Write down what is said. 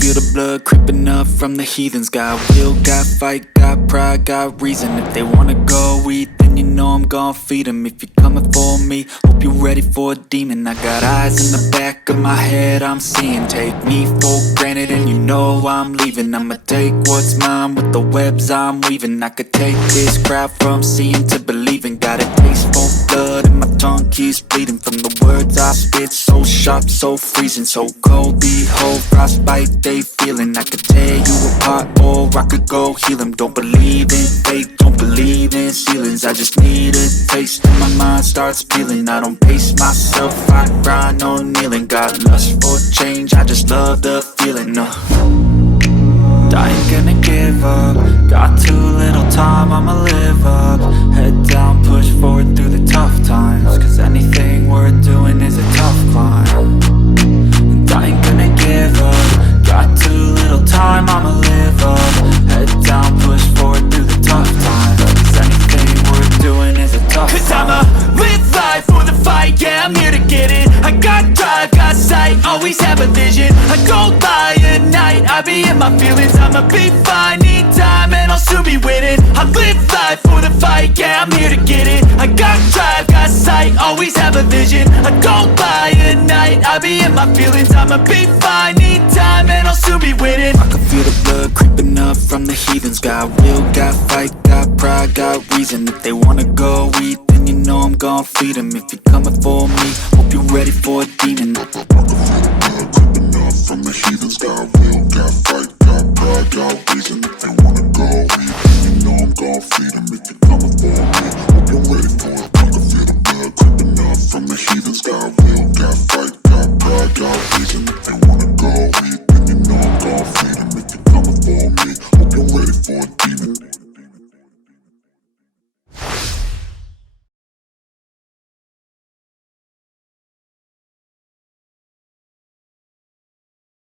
feel the blood creeping up from the heathens. Got will, got fight, got pride, got reason. If they wanna go eat, then you know I'm gon' feed them. If you're coming for me, hope you're ready for a demon. I got eyes in the back of my head, I'm seeing. Take me for granted and you know I'm leaving. I'ma take what's mine with the webs I'm weaving. I could take this crowd from seeing to believing. Got a taste for blood and my tongue keeps bleeding from the words I spit. So sharp, so freezing, so cold. Behold, frostbite they feeling. I could tear you apart or I could go heal them. Don't believe in fate, don't believe in ceilings. I just need a taste and my mind starts peeling. I don't pace myself, I grind on kneeling. Got lust for change, I just love the feeling. I ain't gonna give up. Got too little time, I'ma live up. Head down, push forward through the tough times. Cause anything worth doing is a tough climb. And I ain't gonna give up. Got too little time, I'ma live up. Head down, push forward through the tough times. Cause anything worth doing is a tough climb. Cause I'ma live life for the fight, yeah, I'm here to get it. I got drive, got sight, always have a vision. I go by at night, I be in my feelings. I'ma be fine, need time, and I'll soon be winning. I live life for the fight, yeah, I'm here to get it. I got drive, got sight, always have a vision. I go by at night, I be in my feelings. I'ma be fine, need time, and I'll soon be winning. I can feel the blood creeping up from the heathens. Got will, got fight, got pride, got reason. If they wanna go eat, then you know I'm gon' feed them. If you're coming for me, hope you're ready for a demon. I can feel the blood creeping up from the heathens. Got will, got fight, got pride, got